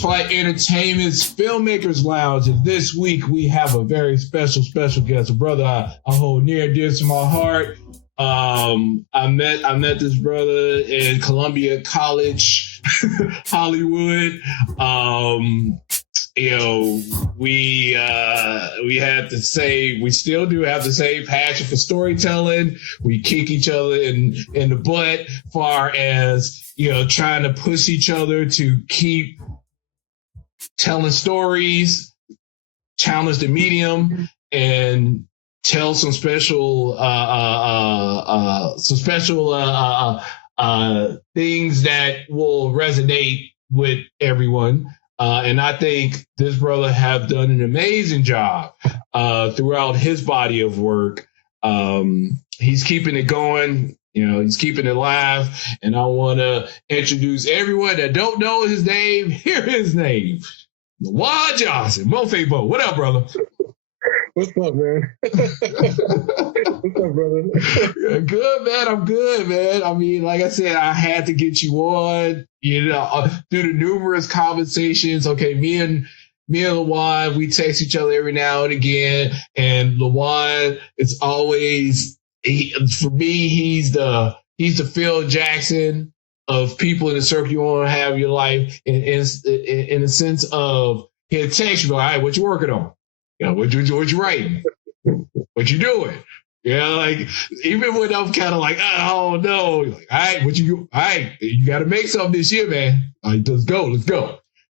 Flight Entertainment's Filmmakers Lounge. And this week we have a very special guest, a brother I hold near and dear to my heart. I met this brother in Columbia College, Hollywood. We still do have the same passion for storytelling. We kick each other in the butt, far as trying to push each other to keep telling stories, challenge the medium, and tell some special things that will resonate with everyone. And I think this brother have done an amazing job throughout his body of work. He's keeping it going. He's keeping it live. And I want to introduce everyone that don't know his name. Hear his name. LaJuan Johnson. Mofebo. What up, brother? What's up, man? What's up, brother? Good, man. I'm good, man. I mean, like I said, I had to get you on, through the numerous conversations. Okay, me and LaJuan, we text each other every now and again. And LaJuan is always, for me, he's the Phil Jackson of people in the circle you want to have in your life, in the sense of he'll text you, all right, what you working on? What you writing? What you doing? Like even when I'm kind of like, oh no, like, all right, you got to make something this year, man. Like, let's go.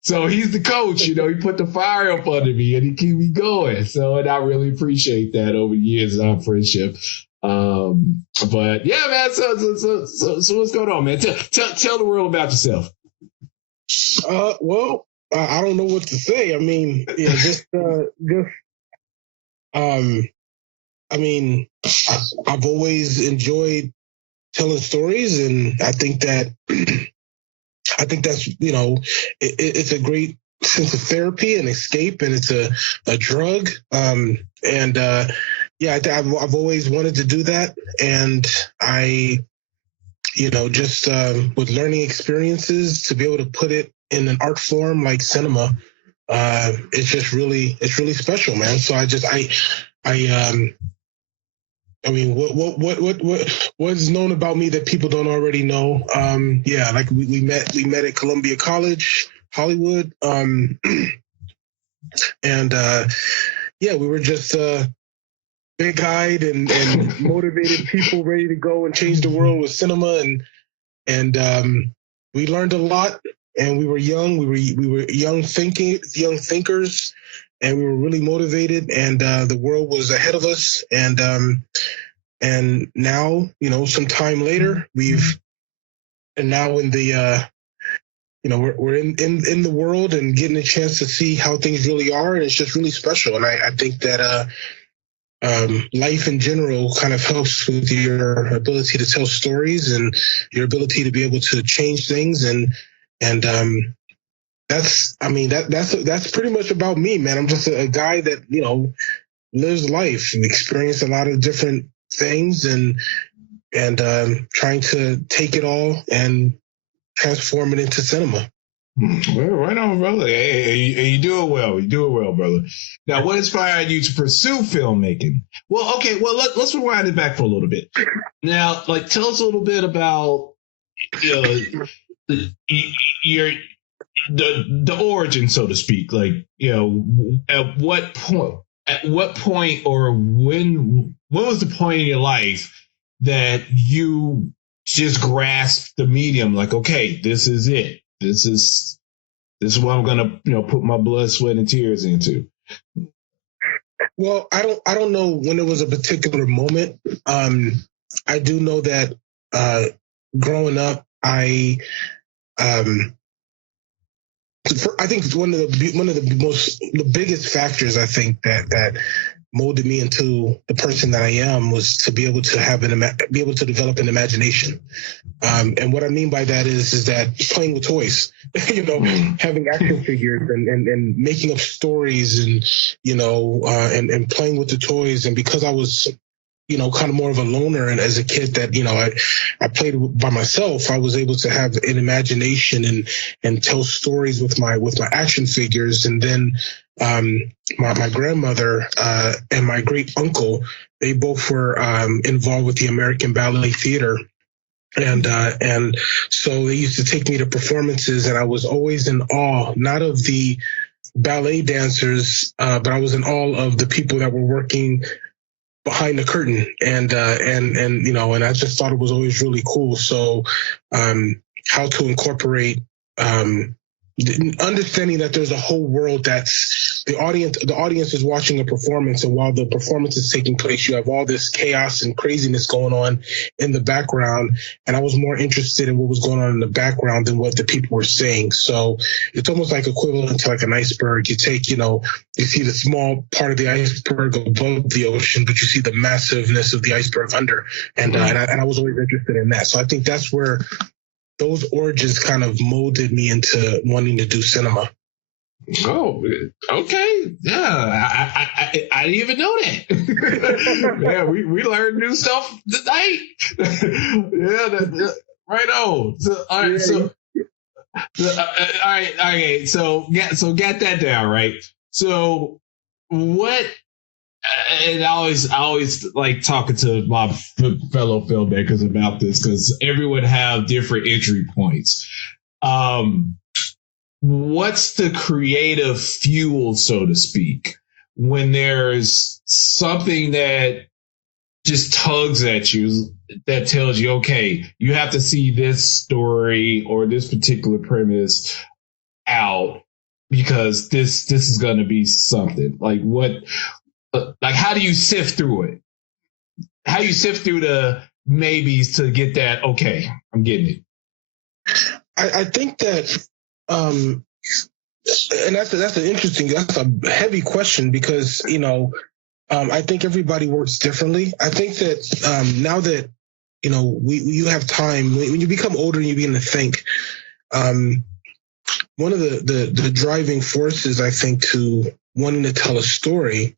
So he's the coach, he put the fire up under me and he keep me going. So, and I really appreciate that over the years of our friendship. But yeah, man. So what's going on, man? Tell the world about yourself. Well, I don't know what to say. I mean, I've always enjoyed telling stories, and I think that's it's a great sense of therapy and escape, and it's a drug. I've always wanted to do that, and I, with learning experiences, to be able to put it in an art form like cinema, it's really special, man. So what's known about me that people don't already know? Like we met at Columbia College, Hollywood, and we were just big-eyed and motivated people ready to go and change the world with cinema, and we learned a lot. And we were young. We were young thinkers, and we were really motivated. And the world was ahead of us. And now, some time later, we're in the world and getting a chance to see how things really are. And it's just really special. And I think that life in general kind of helps with your ability to tell stories and your ability to be able to change things. And that's pretty much about me, man. I'm just a guy that, lives life and experience a lot of different things and trying to take it all and transform it into cinema. Well, right on, brother. Hey, you do it well. You do it well, brother. Now, what inspired you to pursue filmmaking? Well, okay. Well, let's rewind it back for a little bit. Now, tell us a little bit about, the origin, so to speak. At what point, or when was the point in your life that you just grasped the medium? Like, okay, this is it. This is what I'm gonna, put my blood, sweat, and tears into. Well, I don't know when it was a particular moment. I do know that growing up, I think one of the biggest factors I think that molded me into the person that I am was to be able to be able to develop an imagination. And what I mean by that is that playing with toys, having action figures and making up stories and playing with the toys. And because I was kind of more of a loner. And as a kid that, I played by myself, I was able to have an imagination and tell stories with my action figures. And then my grandmother and my great uncle, they both were involved with the American Ballet Theater. And so they used to take me to performances, and I was always in awe, not of the ballet dancers, but I was in awe of the people that were working behind the curtain, and I just thought it was always really cool. So how to incorporate understanding that there's a whole world that's the audience is watching a performance, and while the performance is taking place, you have all this chaos and craziness going on in the background. And I was more interested in what was going on in the background than what the people were saying. So it's almost like equivalent to like an iceberg. You take, you see the small part of the iceberg above the ocean, but you see the massiveness of the iceberg under. And I was always interested in that. So I think that's where those origins kind of molded me into wanting to do cinema. Oh, okay. Yeah, I didn't even know that. Yeah, we learned new stuff tonight. Yeah, right on. So, all right, so all right, okay. So get that down, right? So what? And I always like talking to my fellow filmmakers about this because everyone have different entry points. What's the creative fuel, so to speak, when there's something that just tugs at you that tells you, okay, you have to see this story or this particular premise out because this is going to be something like what. Like, how do you sift through it? How do you sift through the maybes to get that? Okay, I'm getting it. I think that, and that's a heavy question because I think everybody works differently. I think that now that you have time when you become older and you begin to think. One of the driving forces, I think, to wanting to tell a story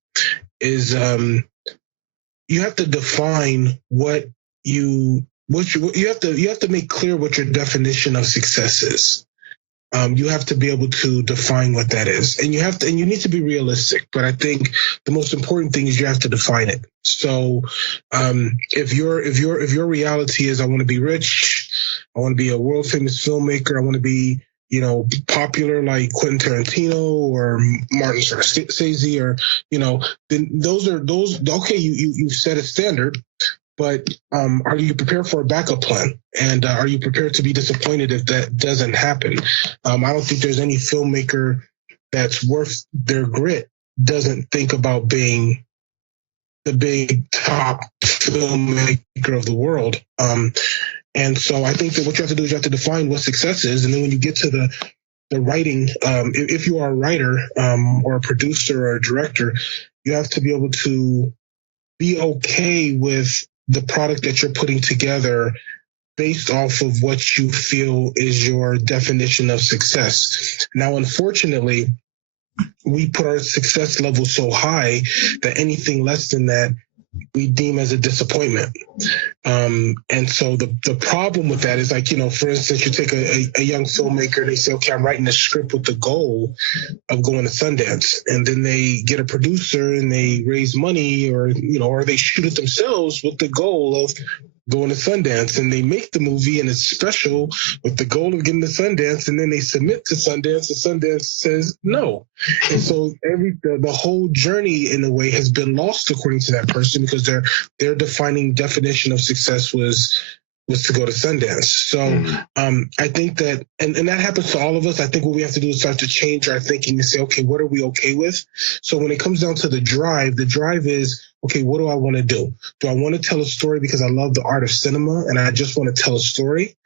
is you have to define what you have to make clear what your definition of success is. You have to be able to define what that is, and you need to be realistic. But I think the most important thing is you have to define it. So if your reality is I want to be rich, I want to be a world famous filmmaker, I want to be popular like Quentin Tarantino or Martin Scorsese, or then those okay. You set a standard, but are you prepared for a backup plan? And are you prepared to be disappointed if that doesn't happen? I don't think there's any filmmaker that's worth their grit doesn't think about being the big top filmmaker of the world. And so I think that what you have to do is you have to define what success is. And then when you get to the writing, if you are a writer or a producer or a director, you have to be able to be okay with the product that you're putting together based off of what you feel is your definition of success. Now, unfortunately, we put our success level so high that anything less than that we deem as a disappointment. And so the problem with that is, like, for instance, you take a young filmmaker, they say, okay, I'm writing a script with the goal of going to Sundance. And then they get a producer and they raise money or they shoot it themselves with the goal of going to Sundance, and they make the movie and it's special with the goal of getting to Sundance, and then they submit to Sundance and Sundance says no. And so the whole journey in a way has been lost according to that person because their defining definition of success was to go to Sundance. So I think that, and that happens to all of us. I think what we have to do is start to change our thinking and say, okay, what are we okay with? So when it comes down to the drive is, okay, what do I want to do? Do I want to tell a story because I love the art of cinema and I just want to tell a story?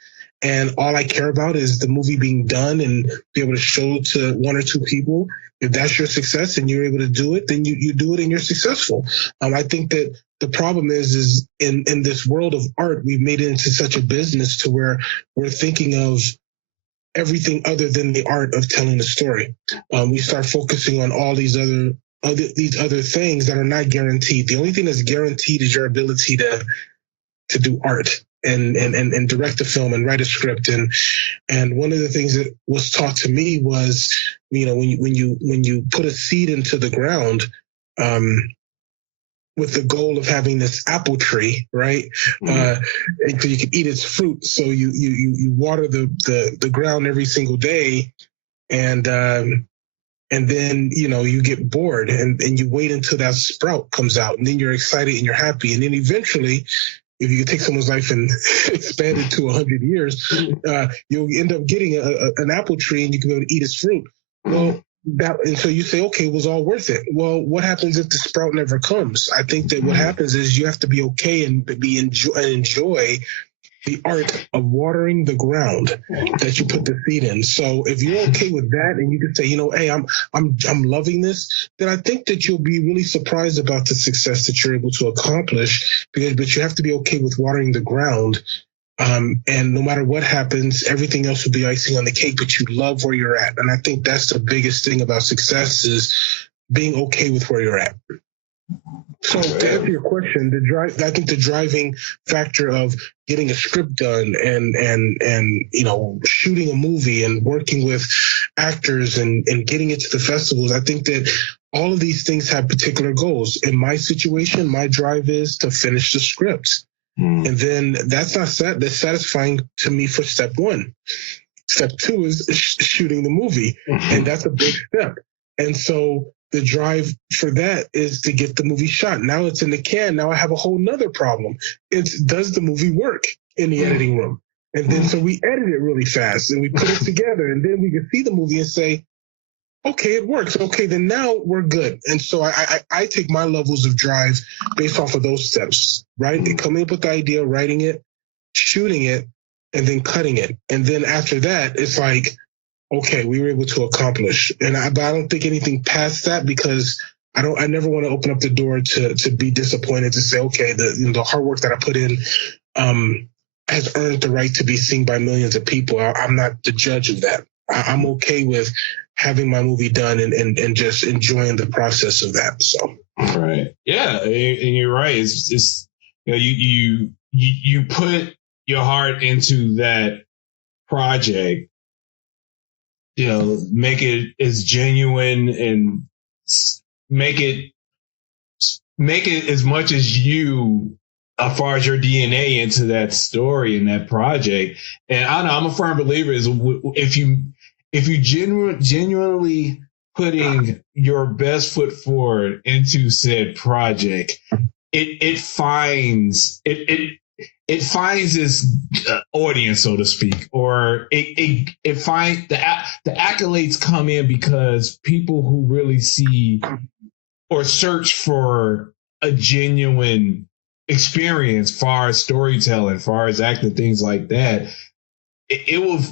And all I care about is the movie being done and be able to show it to one or two people. If that's your success and you're able to do it, then you do it and you're successful. I think that the problem is in this world of art, we've made it into such a business to where we're thinking of everything other than the art of telling a story. We start focusing on all these other these other things that are not guaranteed. The only thing that's guaranteed is your ability to do art and direct a film and write a script. And one of the things that was taught to me was, when you put a seed into the ground, with the goal of having this apple tree, right? And so you can eat its fruit. So you water the ground every single day, and then you get bored and you wait until that sprout comes out, and then you're excited and you're happy, and then eventually, if you could take someone's life and expand it to 100 years, you'll end up getting an apple tree, and you can be able to eat its fruit. Well, and so you say, okay, it was all worth it. Well, what happens if the sprout never comes? I think that what happens is you have to be okay and enjoy the art of watering the ground that you put the seed in. So if you're okay with that, and you can say, hey, I'm loving this, then I think that you'll be really surprised about the success that you're able to accomplish. But you have to be okay with watering the ground. And no matter what happens, everything else will be icing on the cake, but you love where you're at. And I think that's the biggest thing about success, is being okay with where you're at. So to answer your question, I think the driving factor of getting a script done and shooting a movie and working with actors and getting it to the festivals, I think that all of these things have particular goals. In my situation, my drive is to finish the script. And then that's satisfying to me for step one. Step two is shooting the movie. And that's a big step. And so the drive for that is to get the movie shot. Now it's in the can. Now I have a whole nother problem. Does the movie work in the editing room? And then so we edit it really fast and we put it together, and then we can see the movie and say, okay, it works. Okay, then now we're good. And so I take my levels of drive based off of those steps, right? And coming up with the idea, writing it, shooting it, and then cutting it. And then after that, it's like, okay, we were able to accomplish. But I don't think anything past that, because I never want to open up the door to be disappointed, to say, okay, the hard work that I put in has earned the right to be seen by millions of people. I'm not the judge of that. I'm okay with having my movie done and just enjoying the process of that. So right, yeah, and you're right. It's you put your heart into that project. Make it as genuine and make it as much as you, as far as your DNA, into that story and that project. And I know I'm a firm believer is if you genuinely putting your best foot forward into said project, it finds its audience, so to speak, or it finds the accolades come in because people who really see or search for a genuine experience, far as storytelling, far as acting, things like that, it will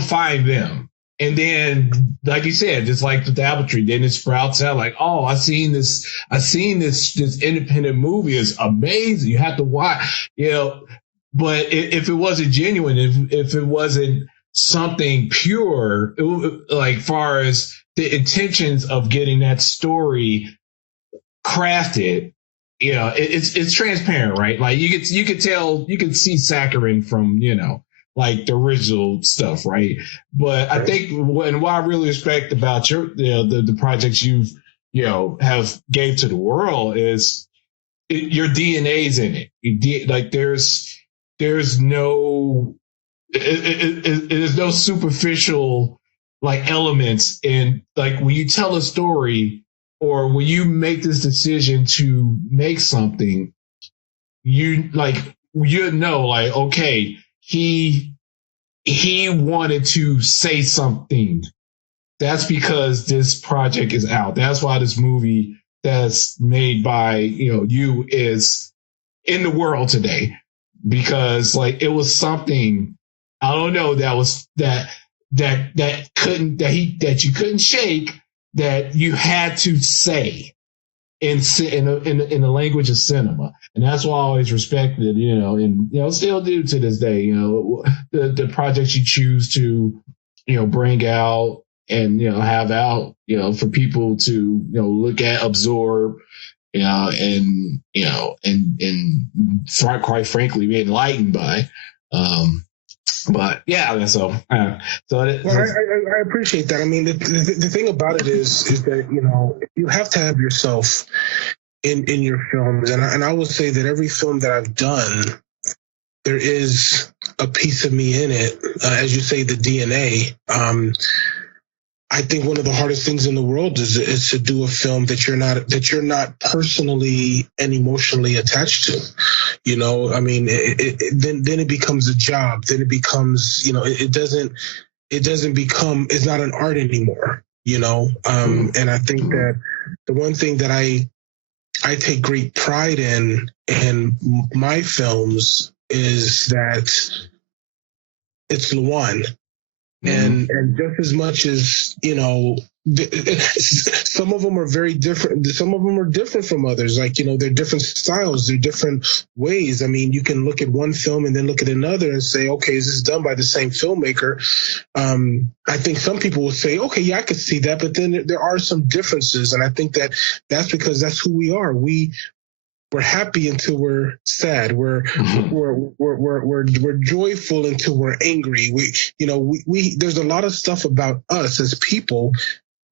find them. And then, like you said, just like the apple tree, then it sprouts out like, oh, I seen this independent movie. It's amazing. You have to watch, but if it wasn't genuine, if it wasn't something pure, like far as the intentions of getting that story crafted, it's transparent, right? Like you could tell, you can see saccharin from, like the original stuff, right? But I think what I really respect about your the projects you've have gave to the world is your DNA's in it. Like there's no there's no superficial like elements in, like when you tell a story or when you make this decision to make something, okay, he wanted to say something. That's because this project is out. That's why this movie that's made by you is in the world today, because like it was something, I don't know, that you couldn't shake, that you had to say in the language of cinema. And that's why I always respected, and still do to this day, the projects you choose to, bring out have out, for people to, look at, absorb, quite frankly, be enlightened by. But yeah, so I appreciate that. I mean, the thing about it is that you have to have yourself in your films, and I will say that every film that I've done, there is a piece of me in it, as you say, the DNA. I think one of the hardest things in the world is to do a film that you're not personally and emotionally attached to. I mean, then it becomes a job. Then it becomes, it's not an art anymore. And I think that the one thing that I take great pride in my films is that it's LaJuan. And just as much as, some of them are very different. Some of them are different from others. Like, they're different styles. They're different ways. I mean, you can look at one film and then look at another and say, okay, is this done by the same filmmaker? I think some people will say, okay, yeah, I could see that. But then there are some differences. And I think that's because that's who we are. We're happy until we're sad. We're joyful until we're angry. We there's a lot of stuff about us as people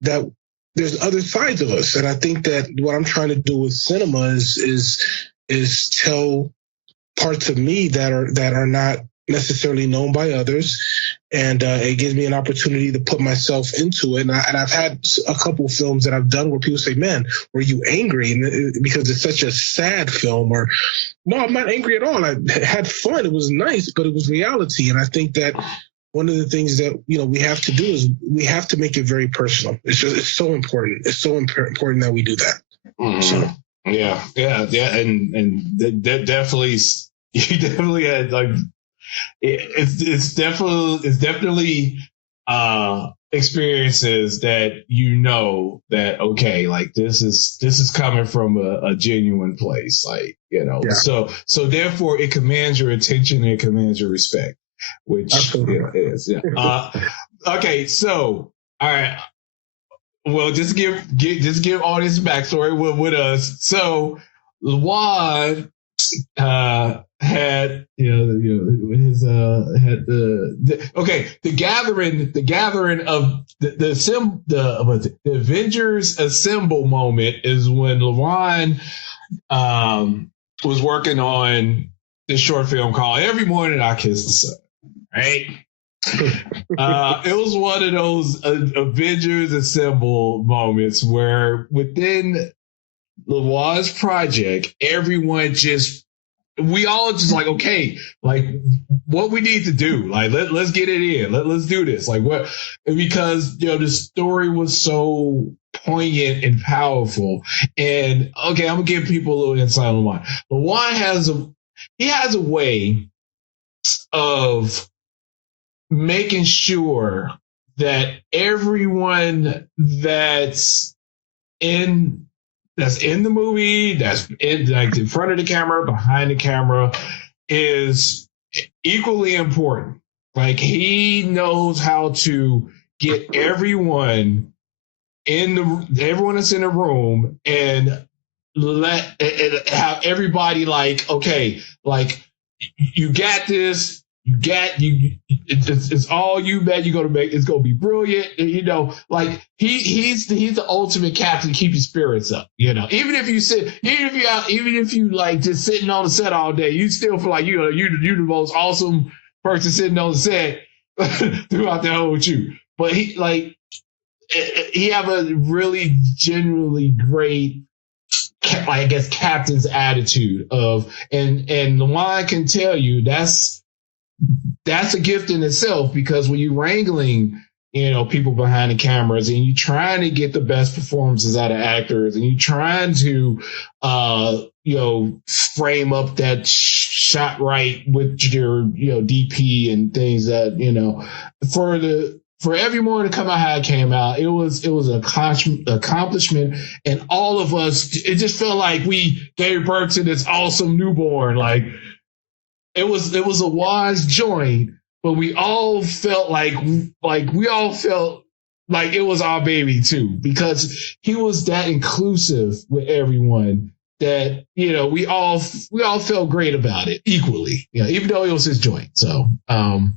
that there's other sides of us, and I think that what I'm trying to do with cinema is tell parts of me that are not necessarily known by others, and it gives me an opportunity to put myself into it. And I've had a couple of films that I've done where people say, "Man, were you angry?" Because it's such a sad film. Or, no, I'm not angry at all. I had fun. It was nice, but it was reality. And I think that one of the things that we have to do is we have to make it very personal. It's so important. It's so important that we do that. Mm-hmm. So. Yeah, and that definitely, you definitely had like. It's definitely experiences that that, okay, like this is coming from a genuine place, like yeah. So therefore it commands your attention and it commands your respect, which is okay. So all right, well, just give all this backstory with us. So LaJuan had his had the gathering of the Avengers Assemble moment is when LaJuan was working on this short film called Every Morning I Kiss the Sun, right? It was one of those Avengers Assemble moments where within LaJuan's project, we all just like, okay, like what we need to do, like let's get it in, let's do this, like what, because the story was so poignant and powerful. And okay, I'm gonna give people a little insight on LaJuan. LaJuan has a way of making sure that everyone that's in the movie, that's in front of the camera, behind the camera, is equally important. Like, he knows how to get everyone that's in the room and have everybody like, okay, like you got this. It's all you, man. You're gonna make. It's gonna be brilliant. Like he's the ultimate captain to keep your spirits up. Even if you like just sitting on the set all day, you still feel like you're the most awesome person sitting on the set throughout the whole shoot. But he have a really genuinely great, I guess, captain's attitude of, and LaJuan can tell you that's a gift in itself, because when you're wrangling, people behind the cameras and you're trying to get the best performances out of actors and you're trying to, frame up that shot right with your, DP and things that, for Every Morning to come out how it came out, it was an accomplishment, and all of us, it just felt like we gave birth to this awesome newborn. Like, it was a wise joint, but we all felt like we all felt like it was our baby too, because he was that inclusive with everyone that, you know, we all felt great about it equally, you know, even though it was his joint. So I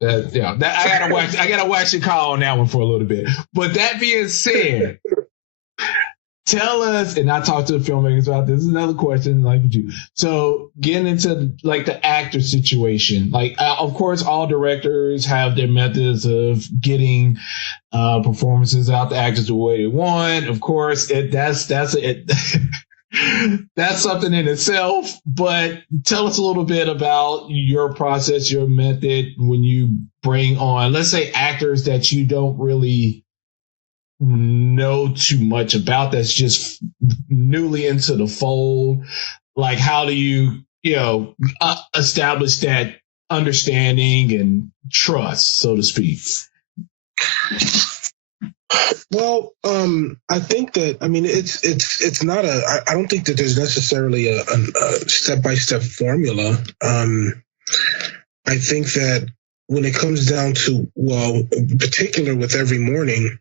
gotta wax your call on that one for a little bit. But that being said, tell us, and I talked to the filmmakers about this. This is another question, like with you. So getting into like the actor situation, like of course, all directors have their methods of getting performances out the actors the way they want. Of course, that's something in itself. But tell us a little bit about your process, your method when you bring on, let's say, actors that you don't really know too much about, that's just newly into the fold. Like, how do you establish that understanding and trust, so to speak? Well, I think that, I mean, it's not I don't think that there's necessarily a step-by-step formula. I think that when it comes down to, well, in particular with Every Morning,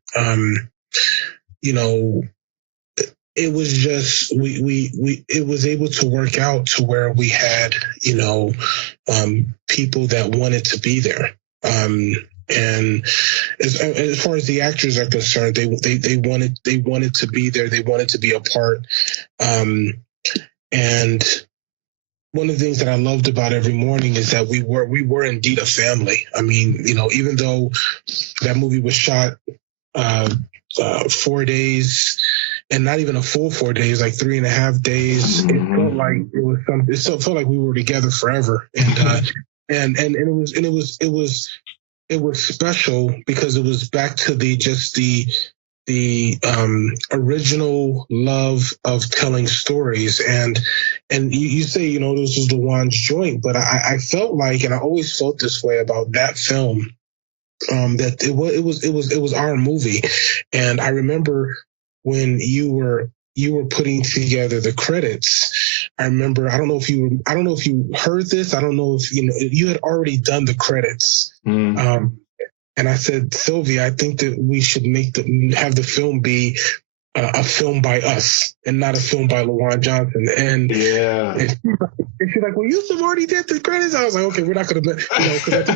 you know, it was just, it was able to work out to where we had, you know, people that wanted to be there. And as far as the actors are concerned, they wanted to be there. They wanted to be a part. And one of the things that I loved about Every Morning is that we were indeed a family. I mean, you know, even though that movie was shot 4 days, and not even a full 4 days, like 3.5 days, it felt like it was something. It still felt like we were together forever. And it was special because it was back to the original love of telling stories. And you say, you know, this was LaJuan's joint, but I felt like, and I always felt this way about that film, that it was our movie. And I remember when you were putting together the credits, I remember, I don't know if you heard this. I don't know if, you know, you had already done the credits. And I said, Sylvia, I think that we should have the film be a film by us and not a film by LaJuan Johnson. And yeah, and she's like, well, you already did the credits. I was like, okay, we're not going to, you know, because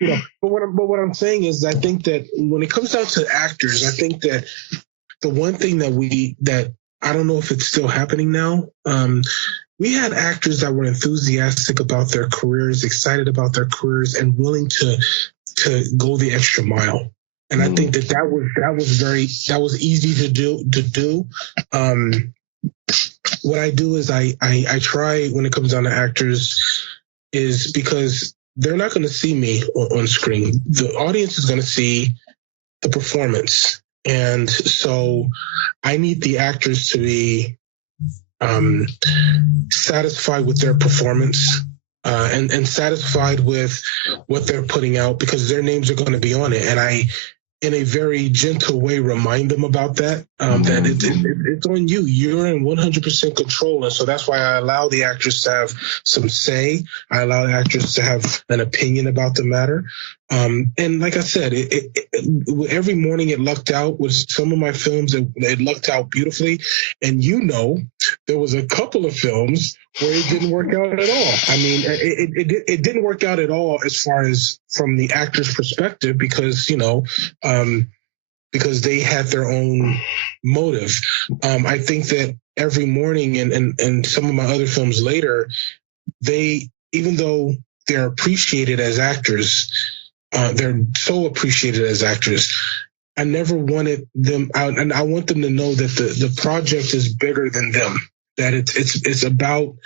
you know. But what I'm saying is, I think that when it comes down to actors, I think that the one thing that I don't know if it's still happening now. We had actors that were enthusiastic about their careers, excited about their careers, and willing to go the extra mile. And I think that was easy to do. What I do is I try, when it comes down to actors, is because they're not going to see me on screen. The audience is going to see the performance. And so I need the actors to be satisfied with their performance, and satisfied with what they're putting out, because their names are going to be on it. And I, in a very gentle way, remind them about that, that it's on you. You're in 100% control. And so that's why I allow the actors to have some say. I allow the actors to have an opinion about the matter. And like I said, Every Morning it lucked out. With some of my films, it lucked out beautifully. And you know, there was a couple of films where it didn't work out at all. I mean, it didn't work out at all as far as from the actor's perspective, because, you know, because they had their own motive. I think that Every Morning and some of my other films later, even though they're appreciated as actors, they're so appreciated as actors, I never wanted them out, and I want them to know that the project is bigger than them, that it's about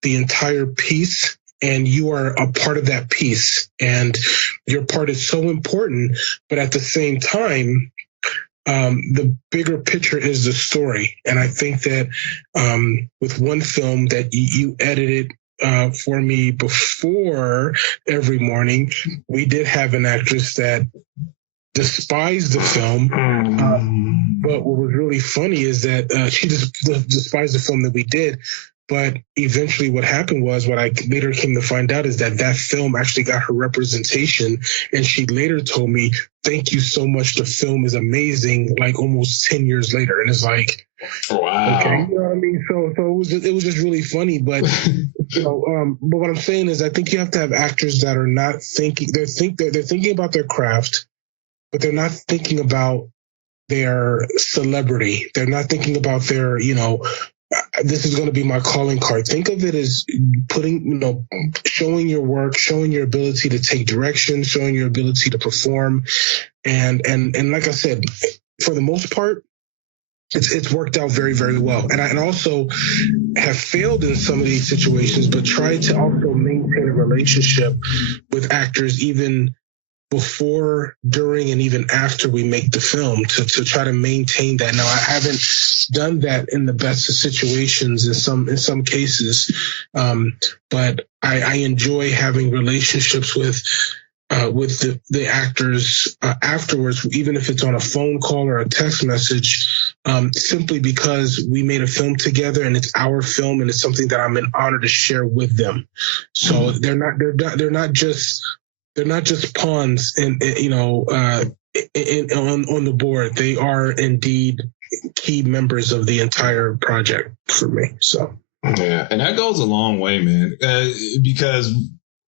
the entire piece, and you are a part of that piece, and your part is so important. But at the same time, the bigger picture is the story. And I think that with one film that you edited for me before Every Morning, we did have an actress that despised the film. But what was really funny is that she just despised the film that we did. But eventually what happened was, what I later came to find out is that film actually got her representation. And she later told me, thank you so much. The film is amazing, like almost 10 years later. And it's like, wow. Okay. You know what I mean? So it was just really funny. But, but what I'm saying is I think you have to have actors that are not thinking, they're thinking about their craft, but they're not thinking about their celebrity. They're not thinking about their, this is going to be my calling card. Think of it as showing your work, showing your ability to take direction, showing your ability to perform. And like I said, for the most part, it's worked out very, very well. And I also have failed in some of these situations, but tried to also maintain a relationship with actors even before, during, and even after we make the film to try to maintain that. Now, I haven't done that in the best of situations in some cases, but I enjoy having relationships with the actors afterwards, even if it's on a phone call or a text message, simply because we made a film together and it's our film and it's something that I'm an honor to share with them. So they're not just pawns on the board. They are indeed key members of the entire project for me. So yeah, and that goes a long way, man. Because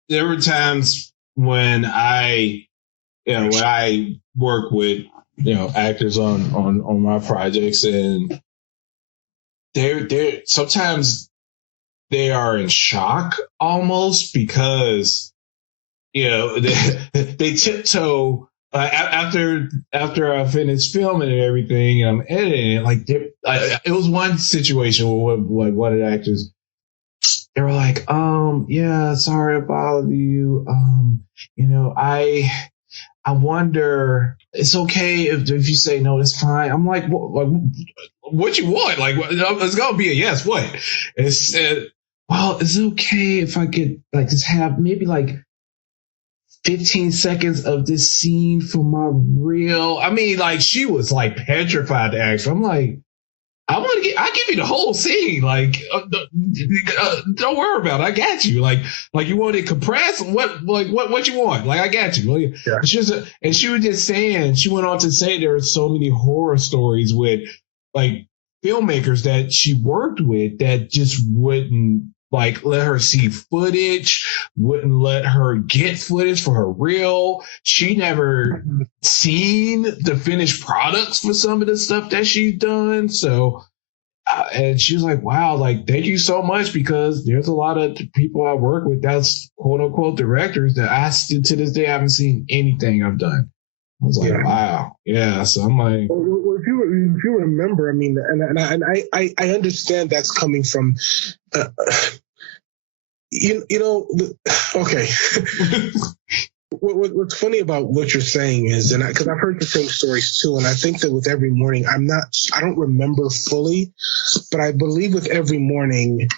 there were times when I work with actors on my projects, and they're sometimes they are in shock almost because they tiptoe after I finished filming and everything, and I'm editing it. Like it was one situation where one of the actors, they were like, yeah, sorry to bother you. I wonder, it's okay if you say no, that's fine. I'm like, what you want? Like, it's gonna be a yes. What? It said, well, is it okay if I could just have maybe 15 seconds of this scene for my reel? I mean, she was petrified to ask. I'm like, I'll give you the whole scene. Don't worry about it. I got you. You want it compressed? What you want? I got you. Yeah. She was just saying, she went on to say there are so many horror stories with filmmakers that she worked with that just wouldn't let her see footage, wouldn't let her get footage for her reel. She never seen the finished products for some of the stuff that she's done. So, and she was like, wow, thank you so much, because there's a lot of people I work with that's quote unquote directors that I still to this day haven't seen anything I've done. I was like, wow. Yeah. So I'm like, well, if you remember, I mean, and I understand that's coming from, okay. What's funny about what you're saying is, and because I've heard the same stories too, and I think that with Every Morning, I don't remember fully, but I believe with Every Morning,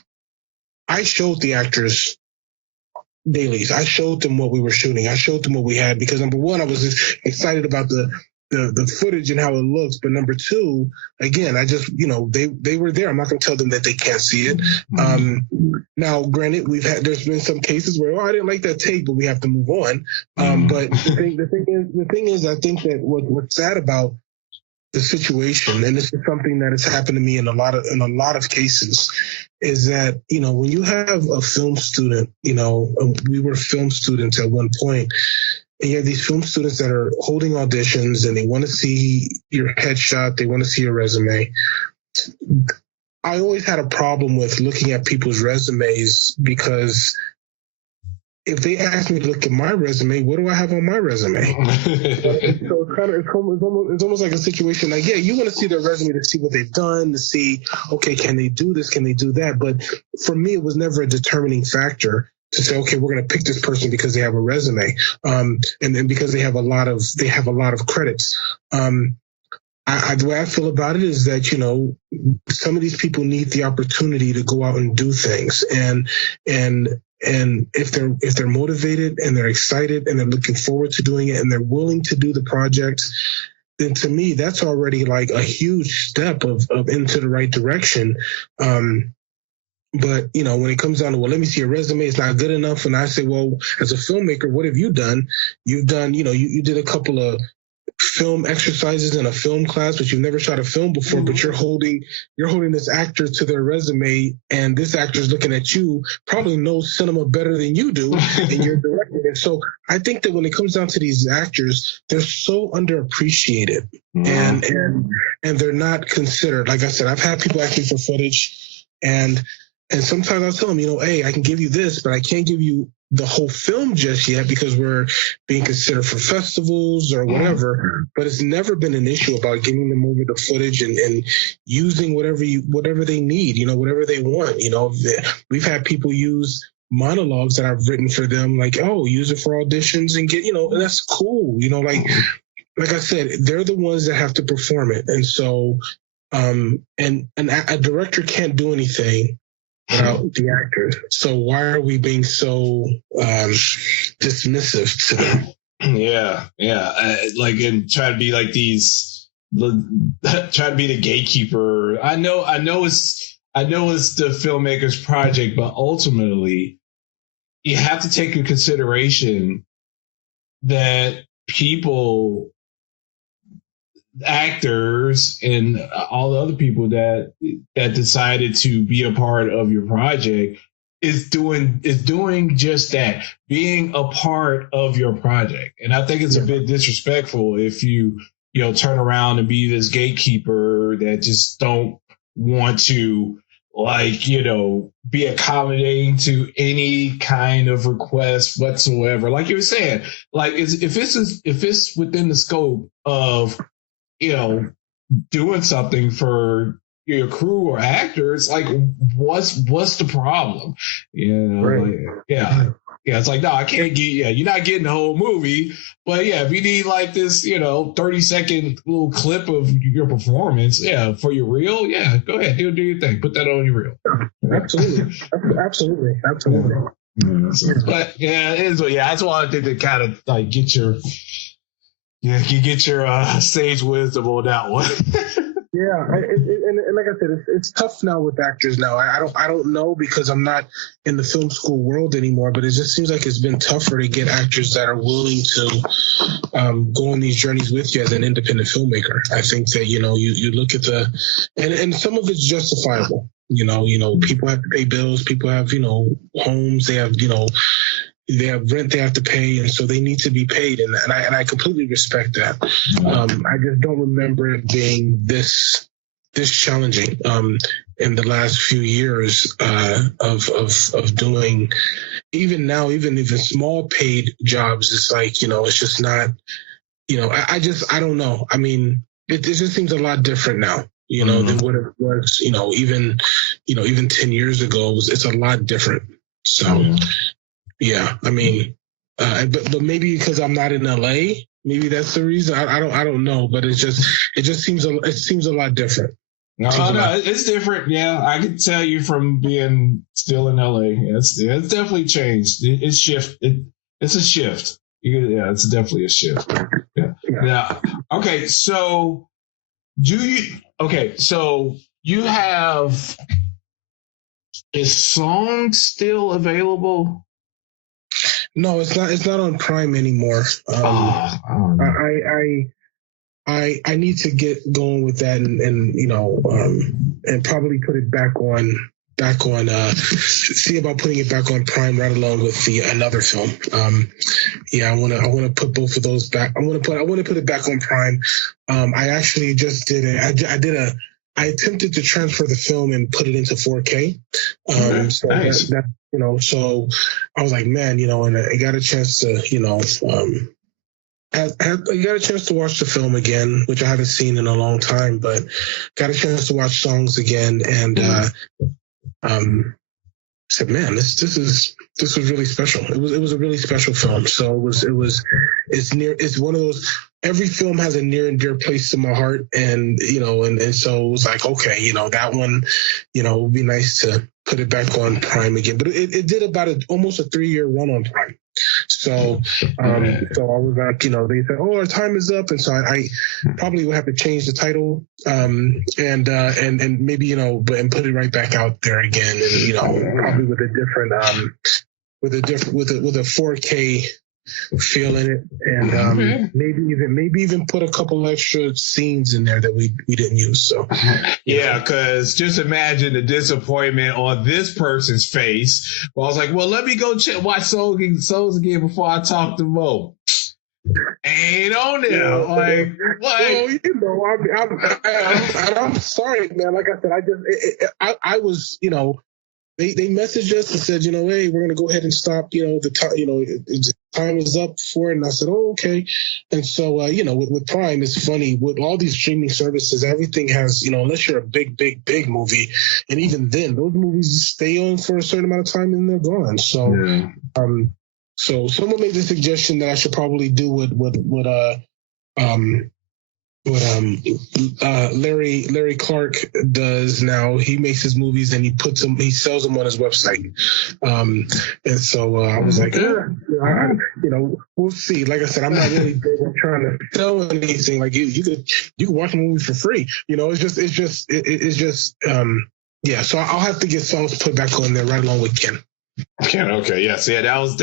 I showed the actors dailies. I showed them what we were shooting. I showed them what we had, because number one, I was excited about the footage and how it looks. But number two, again, I just, they were there. I'm not going to tell them that they can't see it. Now, granted, there's been some cases where, I didn't like that take, but we have to move on. But the thing is, I think that what's sad about the situation, and this is something that has happened to me in a lot of cases, is that, when you have a film student, we were film students at one point, and you have these film students that are holding auditions and they want to see your headshot, they want to see your resume. I always had a problem with looking at people's resumes, because if they ask me to look at my resume, what do I have on my resume? So it's almost like a situation you want to see their resume to see what they've done, to see, okay, can they do this? Can they do that? But for me, it was never a determining factor to say, okay, we're going to pick this person because they have a resume, and because they have a lot of credits. The way I feel about it is that, some of these people need the opportunity to go out and do things, and if they're motivated and they're excited and they're looking forward to doing it and they're willing to do the project, then to me that's already a huge step of into the right direction. But, when it comes down to, well, let me see your resume, it's not good enough. And I say, well, as a filmmaker, what have you done? You've done, you did a couple of film exercises in a film class, but you've never shot a film before, but you're holding this actor to their resume, and this actor's looking at you, probably knows cinema better than you do, and you're directing it. So I think that when it comes down to these actors, they're so underappreciated, and they're not considered. Like I said, I've had people ask me for footage, and sometimes I'll tell them, hey, I can give you this, but I can't give you the whole film just yet because we're being considered for festivals or whatever. But it's never been an issue about giving them over the footage and using whatever they need, whatever they want. We've had people use monologues that I've written for them, like, oh, use it for auditions and get, and that's cool. Like I said, they're the ones that have to perform it. And so, and a director can't do anything without the actors. So why are we being so dismissive to them? Yeah. And try to be like try to be the gatekeeper. I know it's the filmmaker's project, but ultimately you have to take into consideration that people, actors and all the other people that decided to be a part of your project is doing just that, being a part of your project. And I think it's a bit disrespectful if you turn around and be this gatekeeper that just don't want to be accommodating to any kind of request whatsoever. Like you were saying, like if it's within the scope of doing something for your crew or actors, like what's the problem? Right. It's like, no, I can't get, you're not getting the whole movie, but if you need like this, 30-second little clip of your performance, for your reel, go ahead, do your thing, put that on your reel. Absolutely. But it is. That's why I think to kind of like get your sage wisdom on that one. And like I said, it's tough now with actors now. I don't know because I'm not in the film school world anymore, but it just seems like it's been tougher to get actors that are willing to go on these journeys with you as an independent filmmaker. I think that, you look at and some of it's justifiable. People have to pay bills, people have, homes, they have, they have rent they have to pay, and so they need to be paid, and I completely respect that. I just don't remember it being this challenging in the last few years of doing. Even now, even small paid jobs, it's like it's just not. I don't know. I mean, it just seems a lot different now. Than what it was. Even 10 years ago, it's a lot different. So. Yeah, I mean, but maybe because I'm not in LA, maybe that's the reason. I don't know, but it just seems a lot different. No, it's different. Yeah, I can tell you from being still in LA, it's definitely changed. It's shifted. It's a shift. It's definitely a shift. Yeah. Okay, so so you have, is Song still available? No, it's not. It's not on Prime anymore. I need to get going with that and probably put it back on. See about putting it back on Prime right along with another film. I want to put both of those back. I want to put it back on Prime. I actually just did it. I attempted to transfer the film and put it into 4K. So nice. So I was like, man, and I got a chance to, I got a chance to watch the film again, which I haven't seen in a long time, but got a chance to watch Songs again, and said, man, this was really special. It was a really special film. So it's one of those. Every film has a near and dear place to my heart, and so it was like, okay, that one, it would be nice to put it back on Prime again. But it did about almost a 3-year run on Prime. So, so I was like, you know, they said, "Oh, our time is up," and so I probably would have to change the title, and maybe, you know, and put it right back out there again, and, you know, probably with a different, with a 4K feel in it, and maybe even put a couple extra scenes in there that we didn't use. So yeah, because just imagine the disappointment on this person's face. Well, I was like, well, let me go watch Souls again before I talk to Mo. Ain't on there. Yeah, like, well, you know, I'm sorry, man. Like I said, I was, you know, they messaged us and said, you know, hey, we're gonna go ahead and stop. You know, the time, you know, time is up for it. And I said, oh, okay. And so, you know, with Prime, it's funny with all these streaming services, everything has, you know, unless you're a big movie, and even then, those movies stay on for a certain amount of time and they're gone. So, so someone made the suggestion that I should probably do what Larry Clark does now. He makes his movies and he sells them on his website. And so I was like, you know, we'll see. Like I said, I'm not really big on trying to sell anything. Like you could watch a movie for free. You know, it's just yeah. So I'll have to get songs put back on there right along with Ken. Okay, yes, yeah, that was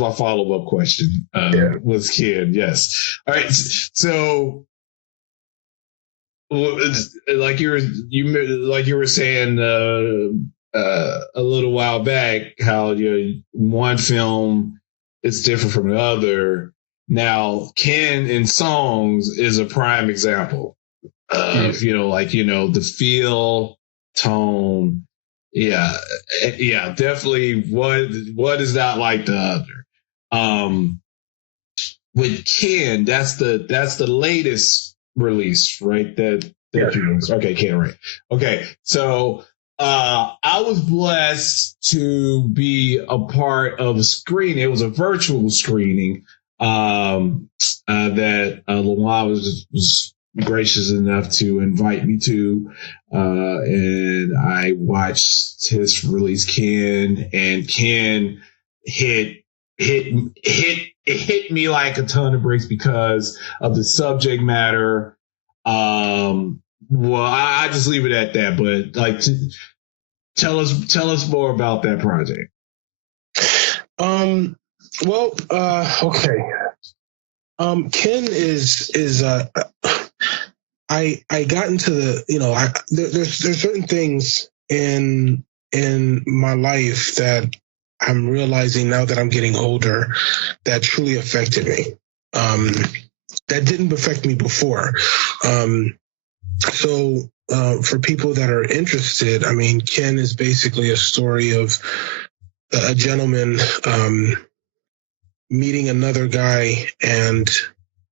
my follow-up question. Was Ken? Yes. All right, so like you were saying a little while back, how one film is different from the other. Now, Ken in songs is a prime example of the feel, tone. Yeah, definitely. What is not like the other? With Ken, that's the latest release, right? Okay, Ken, right? Okay, so I was blessed to be a part of a screening. It was a virtual screening that LaJuan was gracious enough to invite me to, and I watched his release, Ken, and Ken hit me like a ton of bricks because of the subject matter. Well, I just leave it at that. But like, tell us more about that project. Well, okay. Ken is I got into the, you know, there's certain things in my life that I'm realizing now that I'm getting older that truly affected me. That didn't affect me before. So for people that are interested, I mean, Ken is basically a story of a gentleman meeting another guy, and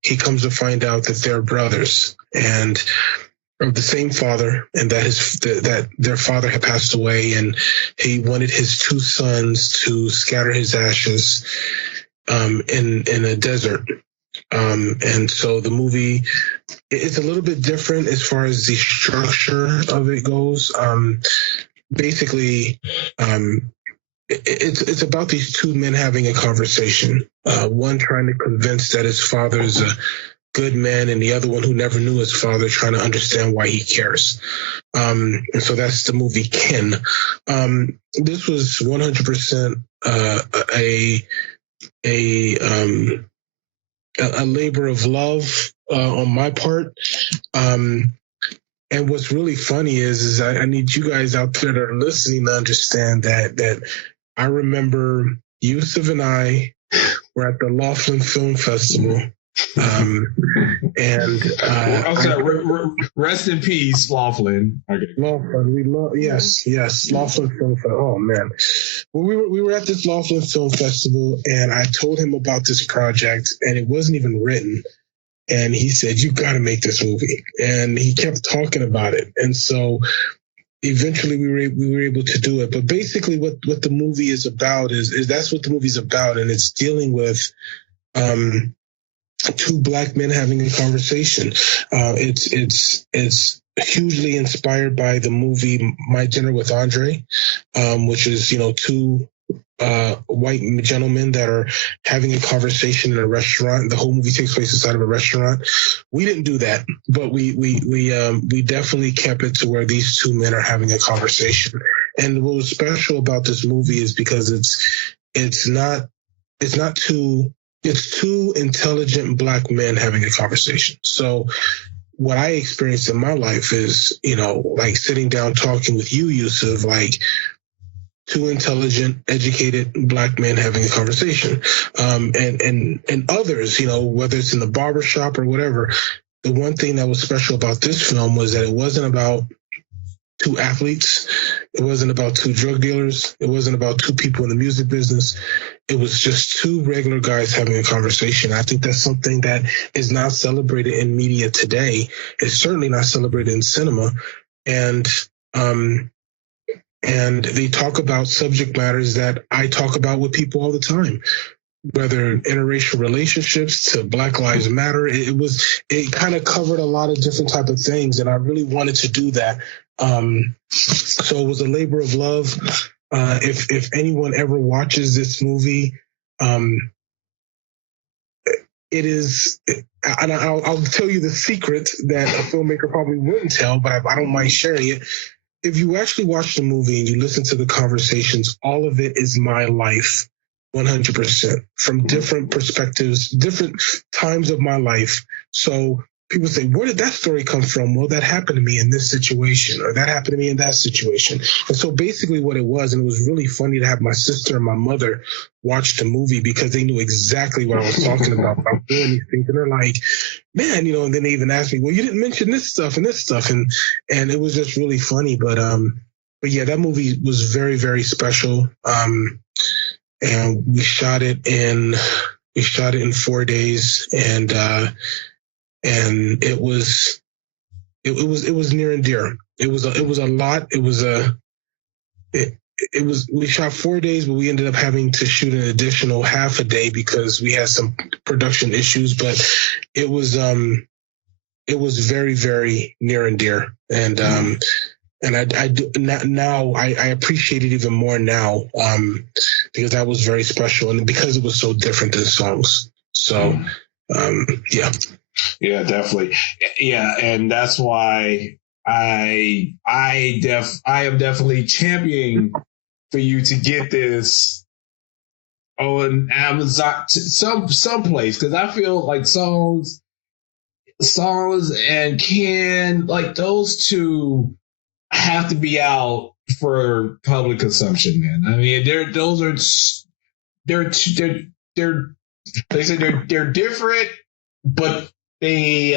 he comes to find out that they're brothers and of the same father, and that their father had passed away, and he wanted his two sons to scatter his ashes in a desert. And so the movie, it's a little bit different as far as the structure of it goes. Basically, it's about these two men having a conversation. One trying to convince that his father is a good man, and the other one who never knew his father trying to understand why he cares. And so that's the movie Ken. This was 100% a labor of love on my part. And what's really funny is I need you guys out there that are listening to understand that I remember Yusuf and I were at the Laughlin Film Festival. And I'm sorry, rest in peace, Laughlin. Okay. Laughlin, we love, yes, Laughlin Film Festival. Oh man, well, we were at this Laughlin Film Festival, and I told him about this project, and it wasn't even written. And he said, "You got to make this movie," and he kept talking about it, and so eventually we were able to do it. But basically, what the movie is about is that's what the movie's about, and it's dealing with two black men having a conversation. It's hugely inspired by the movie My Dinner with Andre, which is, you know, two white gentlemen that are having a conversation in a restaurant. The whole movie takes place inside of a restaurant. We didn't do that, but we definitely kept it to where these two men are having a conversation. And what was special about this movie is because it's two intelligent black men having a conversation. So what I experienced in my life is, like sitting down talking with you, Yusuf, like two intelligent, educated black men having a conversation. And others, whether it's in the barbershop or whatever. The one thing that was special about this film was that it wasn't about two athletes. It wasn't about two drug dealers. It wasn't about two people in the music business. It was just two regular guys having a conversation. I think that's something that is not celebrated in media today. It's certainly not celebrated in cinema. And they talk about subject matters that I talk about with people all the time, whether interracial relationships to Black Lives Matter. It kind of covered a lot of different type of things, and I really wanted to do that. So it was a labor of love. If anyone ever watches this movie, it is, and I'll tell you the secret that a filmmaker probably wouldn't tell, but I don't mind sharing it. If you actually watch the movie and you listen to the conversations, all of it is my life, 100%, from different perspectives, different times of my life. So people say, where did that story come from? Well, that happened to me in this situation, or that happened to me in that situation. And so basically what it was, and it was really funny to have my sister and my mother watch the movie because they knew exactly what I was talking about. I'm doing these things, and they're like, man, and then they even asked me, well, you didn't mention this stuff and this stuff. And it was just really funny. But yeah, that movie was very, very special. And we shot it in 4 days, and it was near and dear. It was a lot. We shot 4 days, but we ended up having to shoot an additional half a day because we had some production issues. But it was very, very near and dear. And I do now. I appreciate it even more now because that was very special, and because it was so different than songs. So yeah. Yeah, definitely. Yeah, and that's why I am definitely championing for you to get this on Amazon, some place, because I feel like songs and Ken, like those two have to be out for public consumption, man. I mean, they're different, but they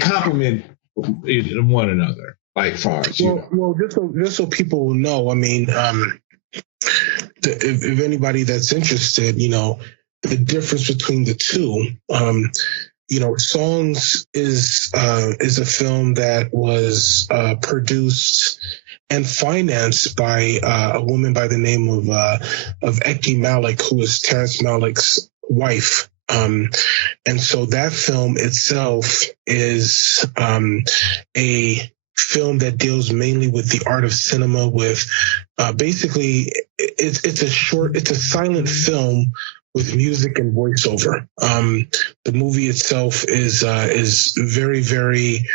complement one another, like far as well, just so people will know. I mean, if anybody that's interested, the difference between the two. Songs is a film that was produced and financed by a woman by the name of Eki Malik, who is Terrence Malick's wife. And so that film itself is a film that deals mainly with the art of cinema, with basically it's a silent film with music and voiceover. The movie itself is very, very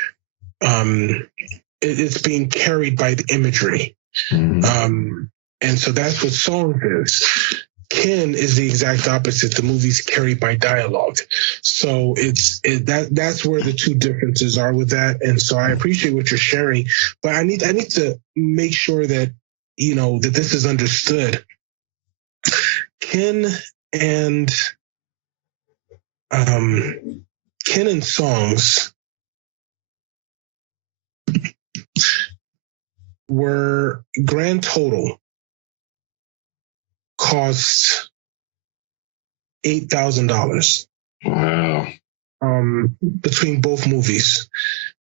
it's being carried by the imagery. And so that's what Songs is. Ken is the exact opposite. The movie's carried by dialogue. So that's where the two differences are with that. And so I appreciate what you're sharing, but I need to make sure that, that this is understood. Ken and Songs were grand total cost $8,000. Wow. Between both movies.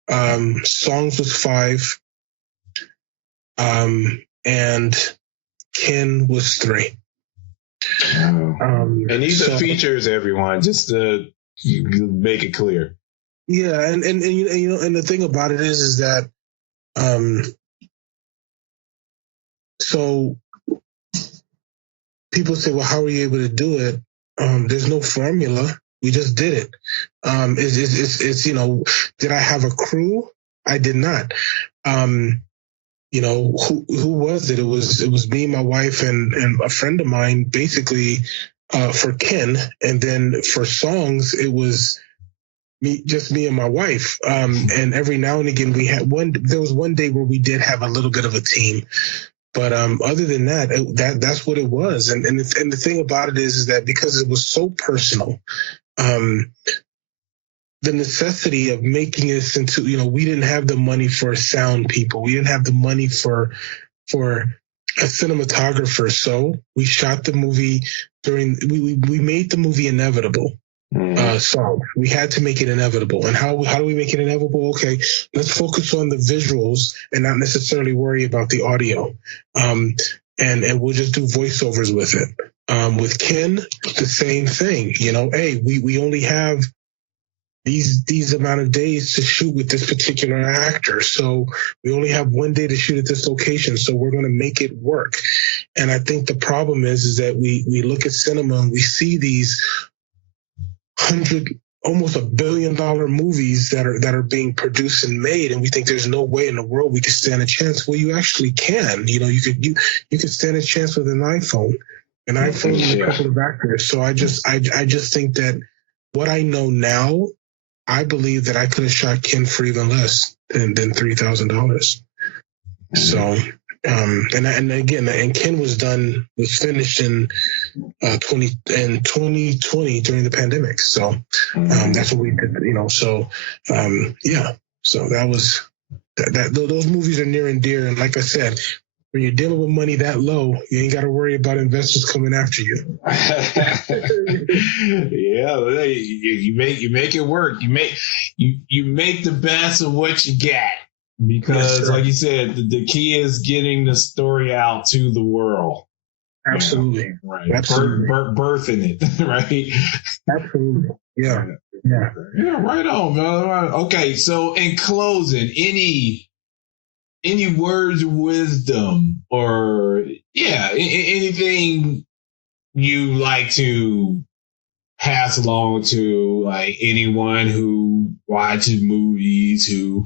Songs was $5,000, and Ken was $3,000. And these are features, everyone, just to make it clear. Yeah, and the thing about it is that so people say, well, how were you able to do it? There's no formula. We just did it. It's did I have a crew? I did not. Who was it? It was me, my wife, and a friend of mine, basically, for Ken. And then for songs, it was just me and my wife. And every now and again, there was one day where we did have a little bit of a team. But other than that, that's what it was. And the thing about it is that because it was so personal, the necessity of making this into, we didn't have the money for sound people. We didn't have the money for a cinematographer. So we shot the movie we made the movie inevitable. So we had to make it inevitable. And how do we make it inevitable? Okay, let's focus on the visuals and not necessarily worry about the audio. And we'll just do voiceovers with it. With Ken, the same thing. Hey, we only have these amount of days to shoot with this particular actor. So we only have one day to shoot at this location. So we're going to make it work. And I think the problem is that we look at cinema and we see these almost $1 billion movies that are being produced and made, and we think there's no way in the world we could stand a chance. Well, you actually can. You could stand a chance with an iPhone and a couple of actors. So I just think that what I know now, I believe that I could have shot Ken for even less than $3,000. So. And Ken was finished in 2020 during the pandemic. So that's what we did, So So that was that. Those movies are near and dear. And like I said, when you're dealing with money that low, you ain't got to worry about investors coming after you. Yeah, you make it work. You make the best of what you got. Because, yes, like you said, the key is getting the story out to the world. Absolutely. Right. Absolutely. Birthing it, right? Absolutely. Yeah. Yeah, right on, man. Right. Okay, so in closing, any words of wisdom or, anything you like to pass along to, like, anyone who watches movies, who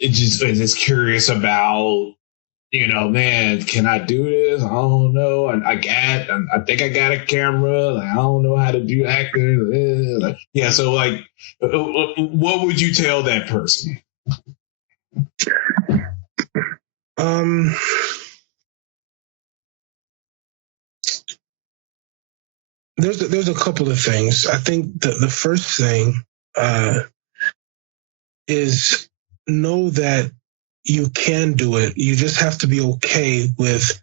is just curious about, man, can I do this? I don't know. I think I got a camera. Like, I don't know how to do acting. So like, what would you tell that person? There's a couple of things. I think the first thing is know that you can do it. You just have to be okay with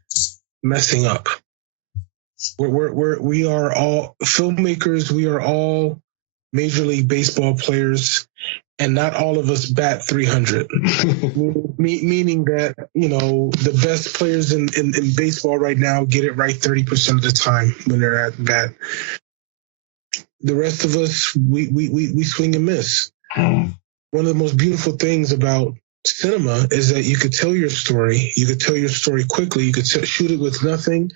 messing up. We are all filmmakers. We are all Major League Baseball players, and not all of us bat 300. Meaning that, the best players in baseball right now get it right 30% of the time when they're at bat. The rest of us, we swing and miss. One of the most beautiful things about cinema is that you could tell your story. You could tell your story quickly. You could shoot it with nothing,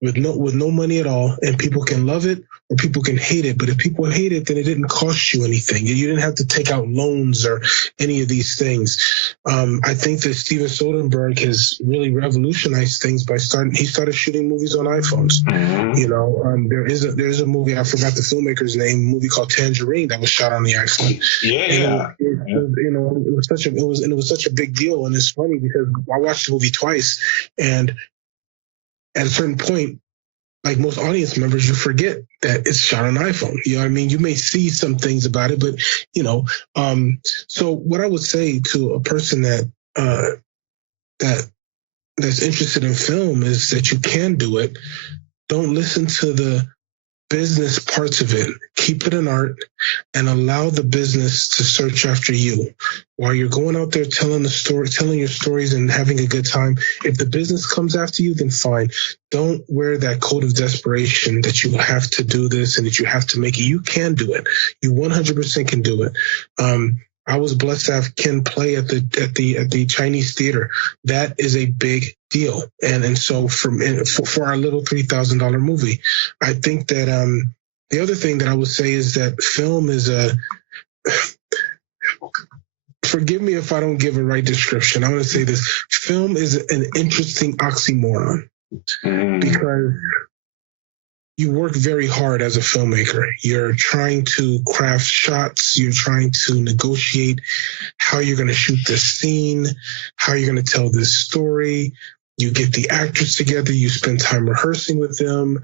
with no money at all, and people can love it or people can hate it. But if people hate it, then it didn't cost you anything. You didn't have to take out loans or any of these things. I think that Steven Soderbergh has really revolutionized things by he started shooting movies on iPhones. There is a movie, I forgot the filmmaker's name, a movie called Tangerine that was shot on the iPhone. It was such a big deal. And it's funny because I watched the movie twice, and at a certain point, like most audience members, you forget that it's shot on an iPhone. You know what I mean? You may see some things about it, but, so what I would say to a person that's interested in film is that you can do it. Don't listen to the business parts of it. Keep it an art and allow the business to search after you while you're going out there telling your stories and having a good time. If the business comes after you, then fine. Don't wear that coat of desperation that you have to do this and that you have to make it. You can do it. You 100% can do it. I was blessed to have Ken play at the Chinese theater. That is a big deal. And so for our little $3,000 movie, I think that the other thing that I would say is that film is forgive me if I don't give a right description. I'm going to say this. Film is an interesting oxymoron because you work very hard as a filmmaker. You're trying to craft shots. You're trying to negotiate how you're going to shoot this scene, how you're going to tell this story. You get the actors together. You spend time rehearsing with them.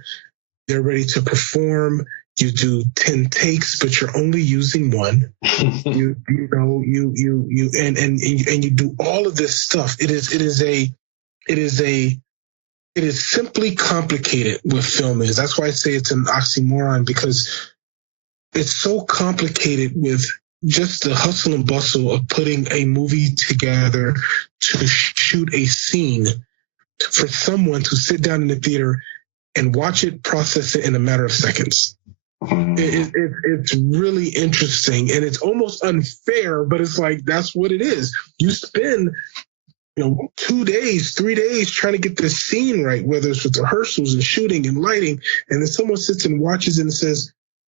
They're ready to perform. You do 10 takes, but you're only using one. You do all of this stuff. It is simply complicated what film is. That's why I say it's an oxymoron, because it's so complicated with just the hustle and bustle of putting a movie together to shoot a scene for someone to sit down in the theater and watch it, process it in a matter of seconds. It's really interesting, and it's almost unfair, but it's like, that's what it is. You spend 2 days, 3 days trying to get this scene right, whether it's with rehearsals and shooting and lighting, and then someone sits and watches it and says,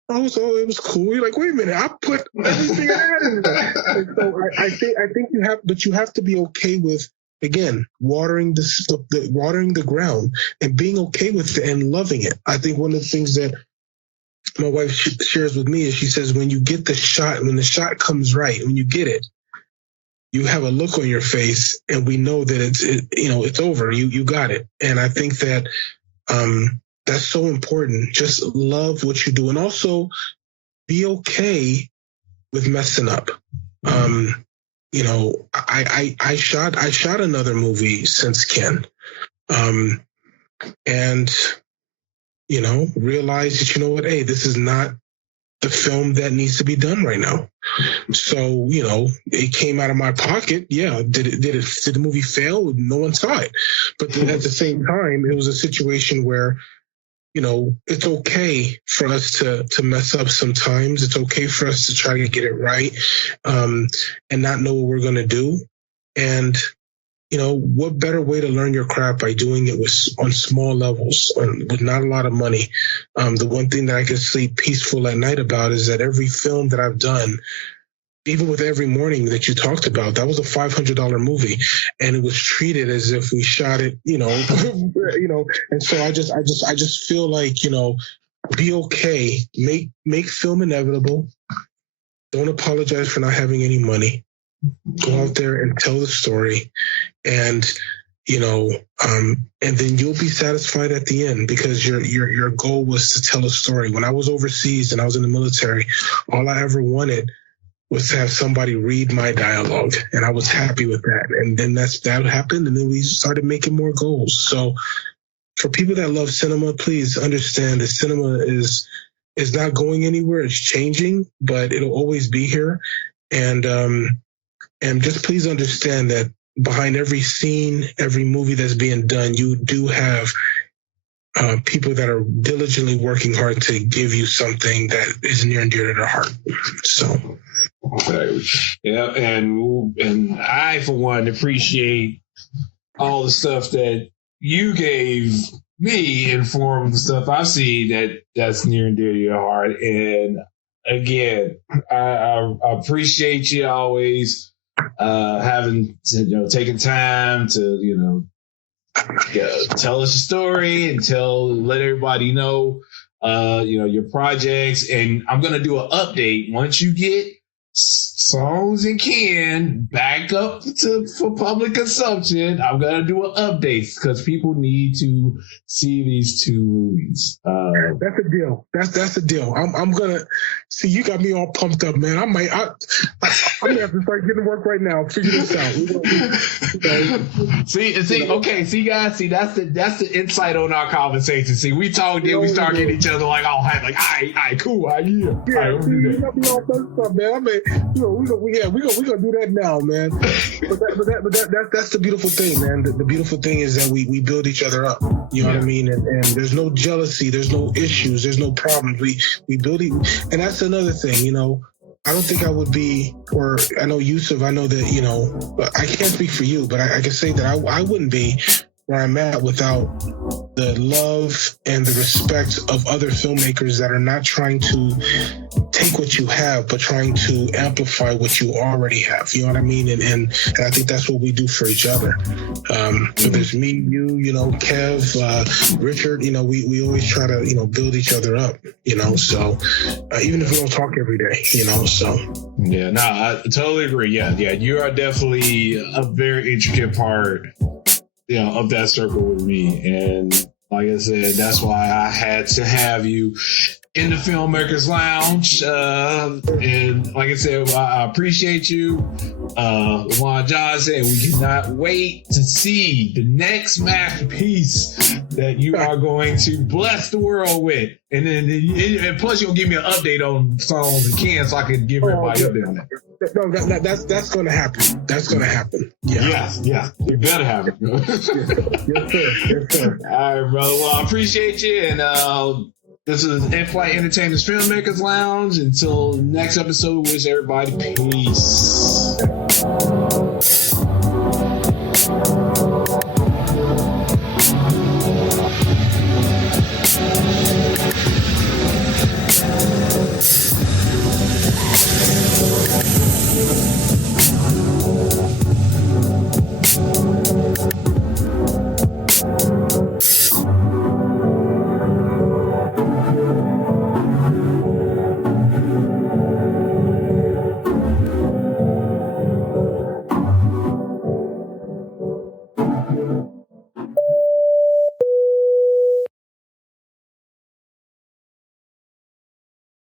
oh, it was cool. You're like, wait a minute, I put everything I had in there. And so I think you have to be okay with, again, watering the ground and being okay with it and loving it. I think one of the things that my wife shares with me is, she says, when you get the shot, when the shot comes right, when you get it, you have a look on your face, and we know that it's over. You got it. And I think that that's so important. Just love what you do, and also be okay with messing up. I shot another movie since Ken, and realized that, hey, this is not the film that needs to be done right now. So, it came out of my pocket. Yeah. Did the movie fail? No one saw it. But then at the same time, it was a situation where, it's okay for us to mess up sometimes. It's okay for us to try to get it right, and not know what we're going to do. And, what better way to learn your craft by doing it on small levels, with not a lot of money. The one thing that I can sleep peaceful at night about is that every film that I've done, even with Every Morning that you talked about, that was a $500 movie, and it was treated as if we shot it, And so I just feel like, be okay, make film inevitable. Don't apologize for not having any money. Go out there and tell the story, and and then you'll be satisfied at the end, because your goal was to tell a story. When I was overseas and I was in the military, all I ever wanted was to have somebody read my dialogue, and I was happy with that. And then that happened, and then we started making more goals. So for people that love cinema, please understand that cinema is not going anywhere. It's changing, but it'll always be here. And just please understand that behind every scene, every movie that's being done, you do have people that are diligently working hard to give you something that is near and dear to their heart. So, okay. Yeah, and I, for one, appreciate all the stuff that you gave me in form of the stuff I've seen that's near and dear to your heart. And again, I appreciate you always having taken time to tell us a story and let everybody know your projects. And I'm gonna do an update once you get Songs and Ken back up for public consumption. I'm gonna do an update because people need to see these two movies. That's a deal. That's a deal. I'm gonna see. You got me all pumped up, man. I'm gonna have to start getting to work right now. Figure this out. See, guys. See, that's the insight on our conversation. See, we talk, then we start getting each other like all hype, like, all right, cool, all right, yeah. Yeah, see, you got me all pumped up, man. I mean, we're gonna do that now, man. But that's the beautiful thing, man. The beautiful thing is that we build each other up. You know what I mean? And there's no jealousy, there's no issues, there's no problems. We build it, and that's another thing. I don't think I would be, or I know Yusuf, I know that, you know, I can't speak for you, but I can say that I wouldn't be where I'm at without the love and the respect of other filmmakers that are not trying to take what you have, but trying to amplify what you already have. You know what I mean? And I think that's what we do for each other. So there's me, you know, Kev, Richard, you know, we always try to, you know, build each other up, you know, so even if we don't talk every day, you know, so. Yeah, no, I totally agree. Yeah, you are definitely a very intricate part, you know, of that circle with me. And like I said, that's why I had to have you in the Filmmakers Lounge. And like I said, I appreciate you. LaJuan Johnson, and we cannot wait to see the next masterpiece that you are going to bless the world with. And then, and plus, you'll give me an update on songs and cans so I can give everybody up there. No, that's going to happen. That's going to happen. Yeah. Yeah. You better have it. Yes, sir. All right, brother. Well, I appreciate you. And this is In-Flight Entertainment's Filmmakers Lounge. Until next episode, wish everybody peace.